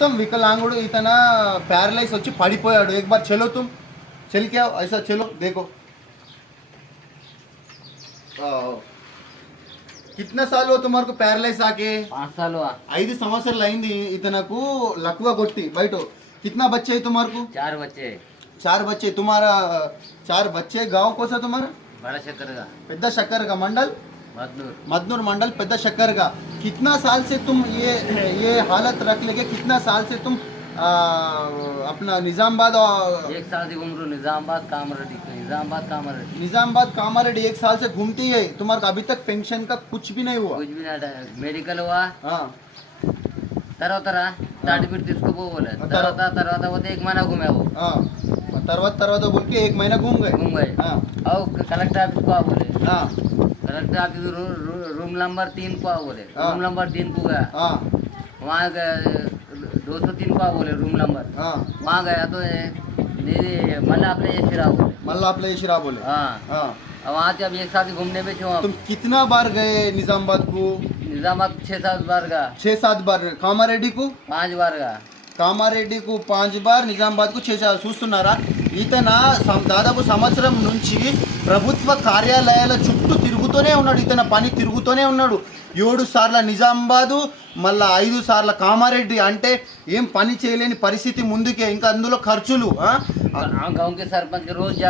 మొత్తం వికలాంగుడు ఇతన ప్యారలైజ్ వచ్చి పడిపోయాడు. ఎక్బార్ చెలో తుమ్. చెలికే ఐసా చెలో దేకో. కిట్నా సార్లు వరకు ప్యారలైజ్ ఆకే? ఐదు సంవత్సరాలు అయింది ఇతనకు లక్వ కొట్టి బయట. కిట్నా బచ్చే తుమార్కు? చారు బచ్చే చార్ బచ్చే తుమారా చార్ బచ్చే గావ కోసం తుమారా? పెద్ద చక్కరగా. మండల్? मदनूर मंडल पेद्दा शक्कर का कितना साल से तुम ये ये हालत रख लेके कितना साल से तुम आ, अपना निजामाबाद और एक साल से घूम रहा हूँ निजामाबाद कामरेड्डी निजामाबाद कामरेड्डी निजामाबाद कामारेड्डी एक साल से घूमती है तुम्हारा अभी तक पेंशन का कुछ भी नहीं हुआ कुछ भी नहीं మెడికల్ हुआ हाँ తర్వాత సర్టిఫికేట్ తీసుకోపో बोले తర్వాత? తర్వాత తర్వాత పోతే एक महीना घूमे वो हाँ तरवत तरवत बोल के एक महीना घूम गए घूम गए हाँ और कलेक्टर ऑफिस को आ बोले हाँ कलेक्टर ऑफिस रू, रू, रूम नंबर तीन को आ बोले हाँ। रूम नंबर तीन को गया हाँ वहाँ दो सौ तीन को आ बोले रूम नंबर हाँ वहाँ गया तो ये दीदी मतलब आपने ये फिरा बोले मल्ला आपले शिरा बोले हाँ हाँ और वहाँ से अब एक साथ घूमने पे छो तुम कितना बार गए निजामाबाद को निजामाबाद छः सात बार का छः सात बार कामारेड्डी को पाँच बार का కామారెడ్డికు పాంచ్ బార్ నిజామాబాద్కు చేశారు చూస్తున్నారా ఇతన సం- దాదాపు సంవత్సరం నుంచి ప్రభుత్వ కార్యాలయాల చుట్టూ తిరుగుతూనే ఉన్నాడు ఇతను పని తిరుగుతూనే ఉన్నాడు. ఏడు సార్ల నిజామాబాదు మళ్ళీ ఐదు సార్ల కామారెడ్డి అంటే ఏం పని చేయలేని పరిస్థితి ముందుకే ఇంకా అందులో ఖర్చులు సర్పంచ్ రోజు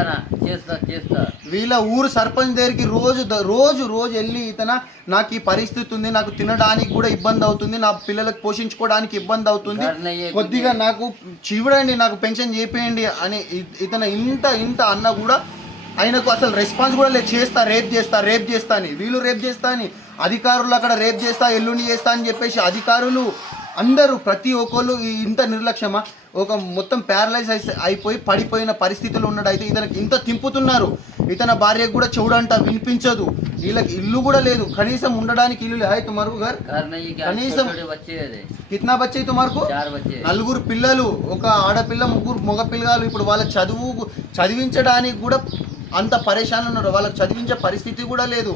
వీళ్ళ ఊరు సర్పంచ్ దగ్గరికి రోజు రోజు రోజు వెళ్ళి ఇతన నాకు ఈ పరిస్థితి ఉంది నాకు తినడానికి కూడా ఇబ్బంది అవుతుంది నా పిల్లలకు పోషించుకోవడానికి ఇబ్బంది అవుతుంది. కొద్దిగా నాకు చివడండి నాకు పెన్షన్ చేపేయండి అని ఇతను ఇంత ఇంత అన్న కూడా ఆయనకు అసలు రెస్పాన్స్ కూడా లేదు. చేస్తా రేప్ చేస్తా రేప్ చేస్తా అని. వీళ్ళు రేప్ చేస్తా అని. అధికారులు అక్కడ రేప్ చేస్తా ఎల్లుండి చేస్తా అని చెప్పేసి అధికారులు అందరూ ప్రతి ఒక్కళ్ళు ఇంత నిర్లక్ష్యమా? ఒక మొత్తం ప్యారలైజ్ అయిపోయి పడిపోయిన పరిస్థితులు ఉన్నాడు అయితే ఇతనికి ఇంత తింపుతున్నారు. ఇతన భార్యకు కూడా చూడంట వినిపించదు. వీళ్ళకి ఇల్లు కూడా లేదు. కనీసం ఉండడానికి ఇల్లు లేదు తుమారు గారు. కనీసం కిత్నా బచ్చే తుమారుకు? నలుగురు పిల్లలు ఒక ఆడపిల్ల ముగ్గురు మగ పిల్లగాలు ఇప్పుడు వాళ్ళ చదువు చదివించడానికి కూడా అంత పరేషాన్ ఉన్నారు వాళ్ళకి చదివించే పరిస్థితి కూడా లేదు.